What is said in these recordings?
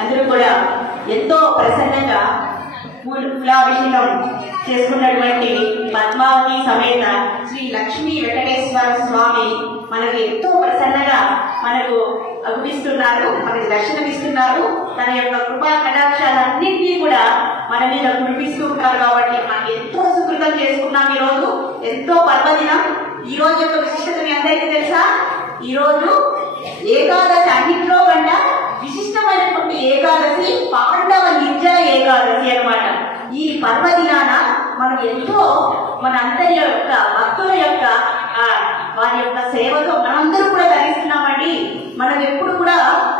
అందరూ కూడా ఎంతో ప్రసన్నంగా కులాభిషేకం చేసుకున్నటువంటి పద్మావతి సమేత శ్రీ లక్ష్మీ వెంకటేశ్వర స్వామి మనకు ఎంతో ప్రసన్నగా మనకు అగుపిస్తున్నారు, మనకి దర్శనమిస్తున్నారు. తన యొక్క కృపా కటాక్షాలన్నింటినీ కూడా మన మీద కురిపిస్తూ ఉంటారు. కాబట్టి మనం ఎంతో సుకృతం చేసుకున్నాం. ఈ రోజు ఎంతో పర్వదినం. ఈ రోజు యొక్క విశిష్టత మీ అందరికీ తెలుసా? ఈ రోజు ఏకాదశి, అన్నింటిలో కంట విశిష్టమైనటువంటి ఏకాదశి పాండవ నిర్జల ఏకాదశి అన్నమాట. ఈ పర్వదినాన మనం ఎంతో మన అందరి యొక్క భక్తుల యొక్క వారి యొక్క సేవతో మనందరూ కూడా ధరిస్తున్నామండి. మనం ఎప్పుడు కూడా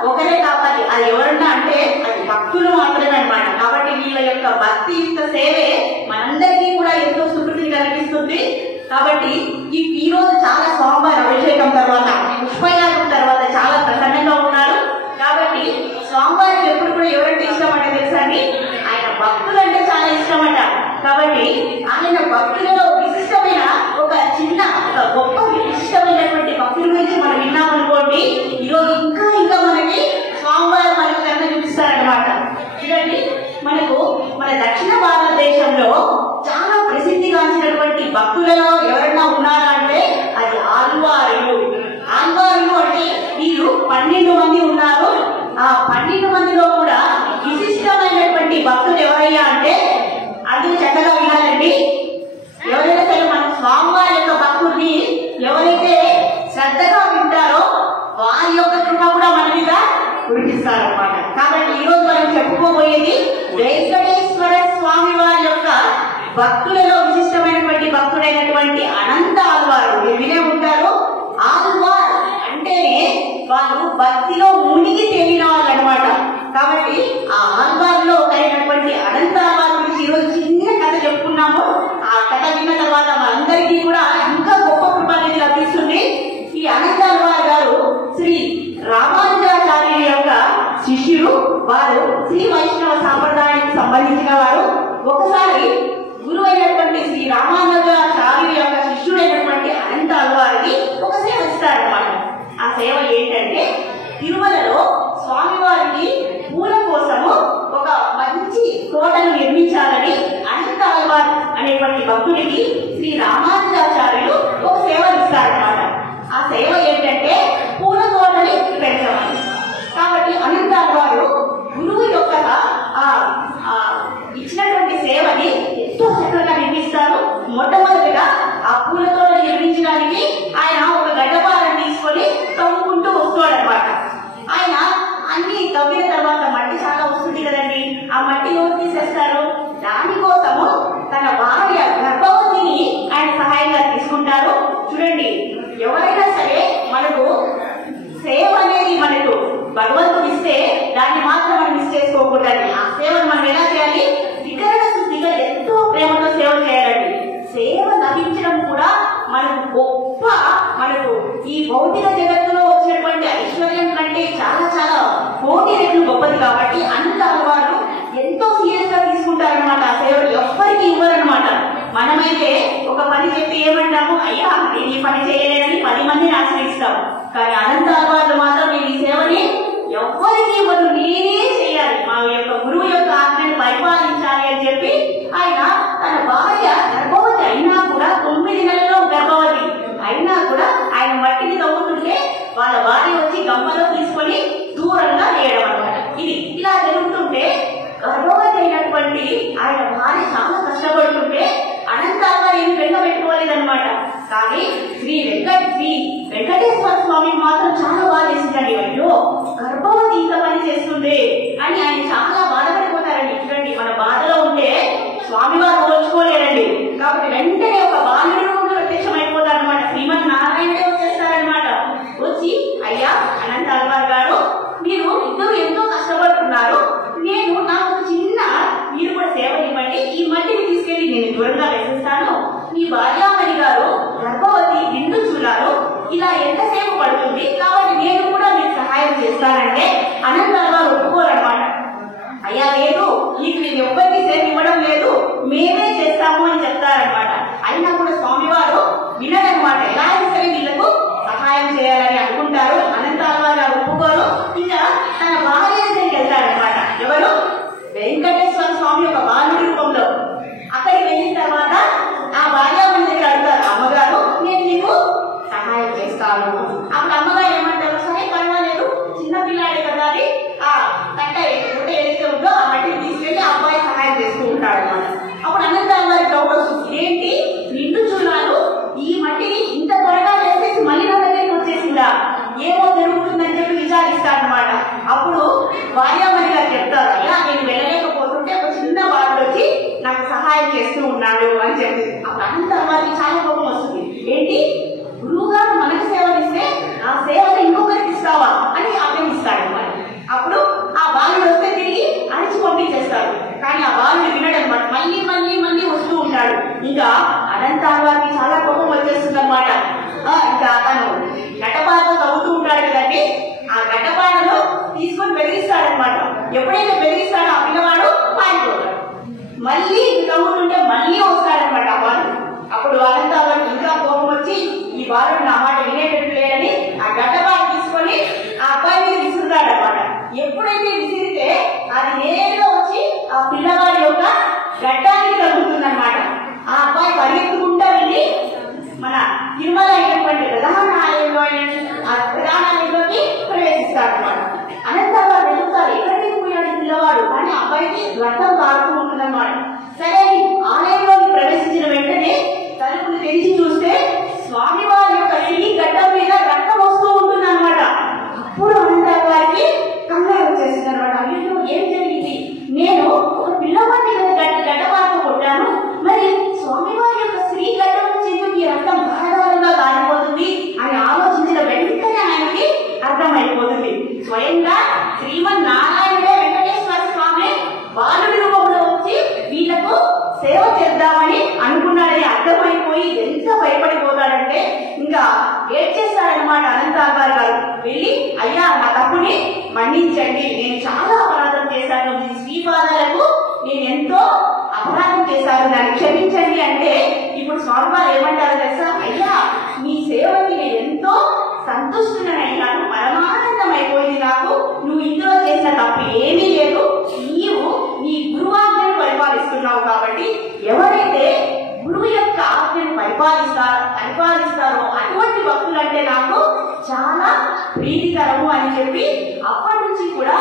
ఒకరే కావాలి, అది ఎవరన్నా అంటే అది భక్తులు మాత్రమే అనమాట. కాబట్టి వీళ్ళ యొక్క భక్తి యుక్త సేవే మనందరికీ కూడా ఎంతో సుకృతిని కలిగిస్తుంది. కాబట్టి ఈ రోజు చాలా స్వామివారి అభిషేకం తర్వాత, పుష్పయాగం తర్వాత చాలా ప్రసన్నంగా ఉన్నారు. కాబట్టి స్వామివారికి ఎప్పుడు కూడా ఎవరంటే ఇష్టం అంటే తెలుసా అండి? ఆయన భక్తులు అంటే చాలా ఇష్టమట. కాబట్టి ఆయన భక్తులలో విశిష్టమైన ఒక గొప్ప విశిష్టమైనటువంటి భక్తుల గురించి మనం విన్నామనుకోండి, ఈరోజు ఇంకా ఇంకా మనకి స్వామివారు మనకి కన్నా చూపిస్తారనమాట. చూడండి, మనకు మన దక్షిణ భారతదేశంలో చాలా ప్రసిద్ధిగాంచినటువంటి భక్తులలో ఎవరన్నా ఉన్నారా అంటే అది ఆళ్వారులు. ఆళ్వారులు అంటే వీరు 12 మంది ఉన్నారు. ఆ 12 మందిలో కూడా విశిష్టమైనటువంటి భక్తులు ఎవరయ్యా అంటే, అది చక్కగా వినాలండి. ఎవరైనా సరే మన స్వామివారి యొక్క భక్తుల్ని ఎవరైతే శ్రద్ధగా వింటారో వారి యొక్క కృప కూడా మన మీద కురిపిస్తారన్నమాట. కాబట్టి ఈ రోజు మనం చెప్పుకోబోయేది వెంకటేశ్వర స్వామి వారి యొక్క భక్తులలో విశిష్టమైనటువంటి భక్తుడైనటువంటి అనంత ఆళ్వారు. మీరు వినే ఉంటారు. ఆళ్వార్ అంటేనే వాళ్ళు భక్తిలో మునిగి తేలిన వాళ్ళు అనమాట. కాబట్టి ఆ ఆళ్వార్లో ఒకరైనటువంటి అనంత ఆళ్వార్ గురించి ఈరోజు చిన్న కథ చెప్పుకున్నాము. ఆ కథ విన్న తర్వాత మనందరికీ కూడా ఇంకా గొప్ప కృప అనేది లభిస్తుంది. ఈ అనంత ఆళ్వార్ గారు శ్రీ రామానుజాచార్యుల యొక్క శిష్యులు. వారు శ్రీ వైష్ణవ సాంప్రదాయానికి సంబంధించిన వారు. ఒకసారి గురువు అయినటువంటి శ్రీ రామానుజాచార్యుల యొక్క శిష్యుడైనటువంటి అనంత ఆళ్వారికి ఒక సేవ ఇస్తారన్నమాట. ఆ సేవ ఏంటంటే, తిరుమలలో స్వామివారికి పూల కోసము ఒక మంచి తోటను నిర్మించాలని అనంత ఆళ్వార్ అనేటువంటి భక్తుడికి శ్రీ రామానుజాచార్యులు ఒక సేవ ఇస్తారన్నమాట. ఆ సేవ ఏంటంటే పూల తోటని పెంచమని. కాబట్టి అనంత ఆళ్వారు గురువు యొక్క ఇచ్చినటువంటి సేవని ఎంతో చక్కగా నిర్మిస్తారు. మొట్టమొదటిగా ఆ పూల తోట నిర్మించడానికి ఆయన ఒక గడ్డపాలను తీసుకొని తవ్వుకుంటూ వస్తాడనమాట. ఆయన అన్ని తవ్విన తర్వాత మట్టి చాలా వస్తుంది కదండి, ఆ మట్టి ఎవరు తీసేస్తారు? దానికోసము తన భార్య గర్భవతిని ఆయన సహాయంగా తీసుకుంటారు. చూడండి, ఎవరైనా సరే మనకు సేవ అనేది మనకు భగవంతుడు ఇస్తే దాన్ని మాత్రం మనం మిస్ చేసుకోకూడదు. ఆ సేవను మనం ఎలా చేయాలి? వికరణ శుద్ధిగా ఎంతో ప్రేమతో సేవ చేయాలండి. సేవ లభించడం కూడా మనకు గొప్ప, మనకు ఈ భౌతిక జగత్తులో వచ్చినటువంటి ఐశ్వర్యం కంటే చాలా చాలా కోటి రెట్లు గొప్పది. కాబట్టి అనంత ఆళ్వారు ఎంతో సీరియస్ గా తీసుకుంటారనమాట. ఆ సేవ ఎవ్వరికి ఇవ్వరనమాట. మనమైతే ఒక పని చెప్పి ఏమంటాము? అయ్యా నేను ఈ పని చేయలేదని 10 మందిని ఆశ్రయిస్తాం. కానీ అనంత ఆళ్వార్లు మాత్రం నేను ఈ సేవని ఎవ్వరికి ఇవ్వరు, నేనే చేయాలి, మా యొక్క గురువు యొక్క ఆజ్ఞను పరిపాలించాలి అని చెప్పి ఆయన తన భార్య గర్భవతి అయినా కూడా 9 నెలల్లో గర్భవతి అయినా కూడా ఆయన మట్టిని తవ్వుతుంటే వాళ్ళ భార్య వచ్చి గమ్మలో తీసుకొని దూరంగా వేయడం అనమాట. ఇది ఇలా జరుగుతుంటే గర్భవతి అయినటువంటి ఆయన భార్య చాలా కష్టపడుతుంటే అనంత ఆళ్వారు ఏమి వెంట పెట్టుకోలేదన్నమాట. కానీ శ్రీ వెంకటేశ్వర స్వామికి మాత్రం చాలా బాధ చేసిందండి. అయ్యో గర్భవతి ఇంత పని చేస్తుంది అని ఆయన చాలా బాధపడిపోతారండి. చూడండి, మన బాధలో ఉంటే స్వామివారు ఓర్చుకోలేరండి. కాబట్టి వెంటనే ఒక బాలుడు ప్రత్యక్షం అయిపోతారనమాట. శ్రీమన్నారాయణుడే వచ్చేస్తారనమాట. వచ్చి, అయ్యా అనంత ఆళ్వార్ గారు, మీరు ఇద్దరు ఎంతో కష్టపడుతున్నారు, నాకు చిన్న మీరు కూడా సేవ ఇవ్వండి, ఈ మట్టిని తీసుకెళ్లి నేను దూరంగా వేసేస్తాను, మీ భార్యామణి గారు గర్భవతి బిందు చూడారు, ఇలా ఎంతసేపు పడుతుంది, కాబట్టి నేను కూడా మీకు సహాయం చేస్తానంటే అనంత ఆళ్వార్ ఒప్పుకోరన్నమాట. అయ్యా లేదు, నీకు నేను ఎవ్వరికి సేవ ఇవ్వడం లేదు, మేమే చేస్తాము అని చెప్తారనమాట. అయినా కూడా స్వామివారు వినరనమాట. ఎలా అయినా సరే వీళ్లకు సహాయం చేయాలని అనుకుంటారు. అనంత ఆళ్వార్ గారు ఒప్పుకోరు. ఇంకా తన భార్య దగ్గరికి వెళ్తారనమాట. ఎప్పుడైతే బెదిరిస్తాడో ఆ పిల్లవాడు పారిపోతాడు. మళ్ళీ తమ్ముడు ఉంటే మళ్ళీ వస్తాడనమాట ఆ బాలుడు. అప్పుడు వాళ్ళంతా వాళ్ళకి ఇంకా కోపం వచ్చి ఈ బాలుడు నా మాట వినేటట్టు లేదని ఆ గడ్డబాలు తీసుకొని ఆ అబ్బాయి మీద విసురుతాడనమాట. ఎప్పుడైతే విసిరితే అది నేరుగా వచ్చి ఆ పిల్లవాడి యొక్క గడ్డానికి తగ్గుతుందన్నమాట. ఆ అబ్బాయి పరిగెత్తుకుంటా వెళ్ళి మన తిరుమల అయినటువంటి ప్రధాన ఆలయంలోకి ప్రవేశిస్తాడనమాట. అనంతరం వెతుకుతారు ఎక్కడికి పోయాడు పిల్లవాడు, కానీ అబ్బాయికి రక్తం కారుతూ ఉంటుందన్నమాట. సరే ఆలయంలోకి ప్రవేశించిన వెంటనే తలుపులు తెరిచి చూస్తే స్వామివారి యొక్క ఈ గడ్డం మీద రక్తం వస్తూ ఉంటుంది అనమాట. అప్పుడు అనంతరం గారికి కంగారు వచ్చేసింది అనమాట. వీళ్ళు ఏం జరిగింది, నేను ఒక పిల్లవాడిని గడ్డపాటు కొట్టాను, మరి స్వామివారి యొక్క శ్రీ గడ్డం నుంచి ఈ రక్తం ధారాళంగా కారిపోతుంది అని ఆలోచించిన వెంటనే ఆయనకి అర్థమైపోతుంది. స్వయంగా శ్రీమన్నారాయణుడే వెంకటేశ్వర స్వామి బాలుడి రూపంలో వచ్చి వీళ్లకు సేవ చేద్దామని అనుకున్నాడని అర్థమైపోయి ఎంత భయపడిపోతాడంటే ఇంకా ఏడ్చేస్తాడనమాట. అనంతాగారు గారు వెళ్ళి, అయ్యా నా తప్పుని మన్నించండి, నేను చాలా అపరాధం చేశాను, మీ శ్రీపాదాలకు నేను ఎంతో అపరాధం చేశాను, దాన్ని క్షమించండి అంటే ఇప్పుడు స్వామివారు ఏమంటారు తెలుసా, అయ్యా మీ సేవకి నేను ఎంతో సంతుష్టునైనాను, పరమానందం అయిపోయింది నాకు, నువ్వు ఇందులో చేసిన తప్పు ఏమీ లేదు, నీవు నీ గురువాజ్ఞను పరిపాలిస్తున్నావు కాబట్టి ఎవరైతే గురువు యొక్క ఆజ్ఞను పరిపాలిస్తారో అటువంటి భక్తులంటే నాకు చాలా ప్రీతికరము అని చెప్పి అప్పటి నుంచి కూడా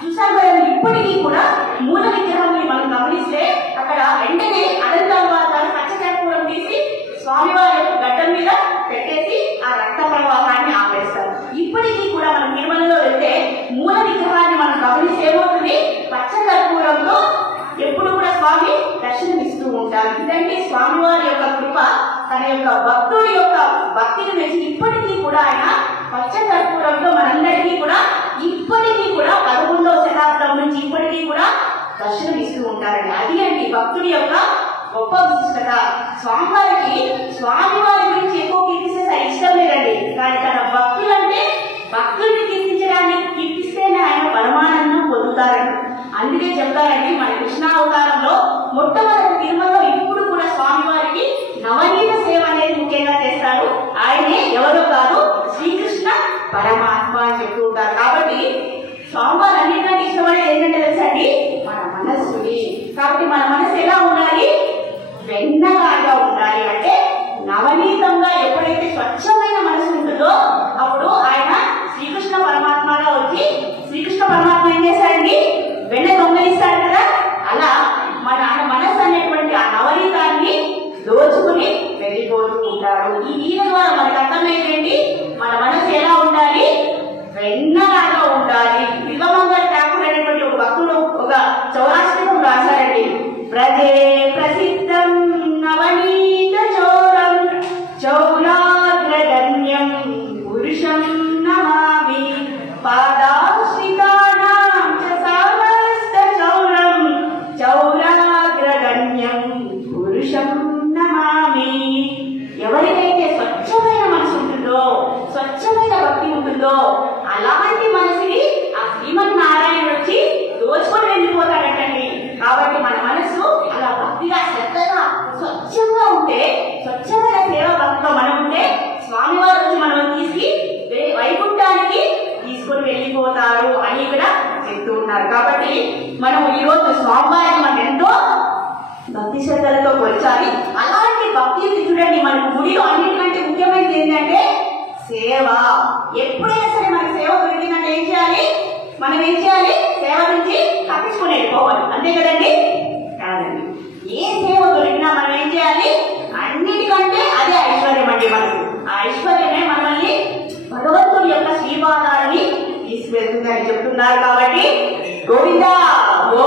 చూసాం కదా. ఇప్పటికీ కూడా మూల విగ్రహాన్ని మనం గమనిస్తే అక్కడ వెంటనే అనంతరం వారు పచ్చకర్పూరం తీసి స్వామివారి యొక్క గడ్డం మీద పెట్టేసి ఆ రక్త ప్రవాహాన్ని ఆపేస్తారు. ఇప్పటికీ కూడా మనం తిరుమలలో వెళ్తే మూల విగ్రహాన్ని మనం గమనిస్తే ఏమవుతుంది, పచ్చకర్పూరంతో ఎప్పుడు కూడా స్వామి దర్శనమిస్తూ ఉంటారు. ఇదంటే స్వామివారి యొక్క కృప, తన యొక్క భక్తుడి యొక్క భక్తిని మెచ్చి ఇప్పటికీ కూడా ఆయన పచ్చకర్పూరంతో మనందరికీ కూడా ఇప్పటికీ కూడా 11వ శతాబ్దం నుంచి ఇప్పటికీ కూడా దర్శనమిస్తూ ఉంటారండి. అది అండి భక్తుడి యొక్క గొప్ప విశిష్టత. స్వామివారి గురించి ఎక్కువ కీర్తిస్తే ఇష్టం లేదండి, కానీ తన భక్తులంటే భక్తుల్ని కీర్తిస్తేనే ఆయన పరమానందం పొందుతారండి. అందుకే చెప్తారండి మన కృష్ణావతారంలో మొట్టమొదటి తిరుమలలో ఇప్పుడు కూడా స్వామివారికి నవనీత సేవ అనేది ముఖ్యంగా చేస్తారు. ఆయనే ఎవరో కాదు, శ్రీకృష్ణ పరమాత్మ అని చెప్తూ ఉంటారు. కాబట్టి స్వామివారు అన్నింటికంటే ఇష్టపడేది ఏంటంటే తెలుసండి, మన మనస్సుని. కాబట్టి మన మనసు ఎలా ఉండాలి, వెన్నగా ఉండాలి. అంటే నవనీతంగా ఎప్పుడైతే స్వచ్ఛమైన మనసు ఉంటుందో అప్పుడు ఆయన శ్రీకృష్ణ పరమాత్మగా వచ్చి, శ్రీకృష్ణ పరమాత్మ ఏం చేశాడండి, వెన్న దొంగలిస్తాడు కదా, అలా మన మనసు అనేటువంటి ఆ నవనీతాన్ని దోచుకుని వెళ్ళిపోతూ ఉంటాడు. ఈ ఈయన ద్వారా మనకు అర్థమయ్యేది మన మనసు ఎలా ఉండాలి, వెన్నలాగా ఉండాలి. విగమంగళ ఠాకూర్ అనేటువంటి ఒక భక్తుడు ఒక చౌరాష్ట్రం రాశారండి. ప్రజే ప్రసిద్ధం నవనీత చౌరం చౌరాగ్రగణ్యం పురుషం నమామి పాదాశ్రితానాం చ సమస్త చౌరం చౌరాగ్రగణ్యం పురుషం నమామి. ఎవరికైతే స్వచ్ఛమైన మనసు ఉంటుందో, స్వచ్ఛమైన భక్తి ఉంటుందో అలాంటి మనసుని ఆ శ్రీమన్నారాయణుడు వచ్చి దోచుకొని వెళ్ళిపోతాడటండి. కాబట్టి మన మనసు అలా భక్తిగా శ్రద్ధగా స్వచ్ఛంగా ఉంటే, స్వచ్ఛమైన సేవ భక్తిలో మనం ఉంటే స్వామివారు వచ్చి మనం తీసి వైకుంఠానికి తీసుకొని వెళ్ళిపోతారు అని ఇక్కడ చెప్తూ ఉన్నారు. కాబట్టి మనం ఈరోజు స్వామివారిని మనం ఎంతో భక్తి శ్రద్ధలతో కొలిచాలి. అలాంటి భక్తిని చూడండి, మనకు గుడిలో అన్నిటికంటే ముఖ్యమైనది ఏంటంటే సేవ. ఎప్పుడైనా సరే మనకి సేవ దొరికిందంటే ఏం చేయాలి, మనం ఏం చేయాలి, సేవ నుంచి తప్పించుకుని వెళ్ళిపోవాలి, అంతే కదండి. కాదండి, ఏ సేవ దొరికినా మనం ఏం చేయాలి, అన్నిటికంటే అదే ఐశ్వర్యం అండి. మనకు ఆ ఐశ్వర్యమే మనల్ని భగవంతుడి యొక్క శ్రీపాదాలని తీసుకెళ్తుందని చెప్తున్నారు. కాబట్టి గోవిందా గో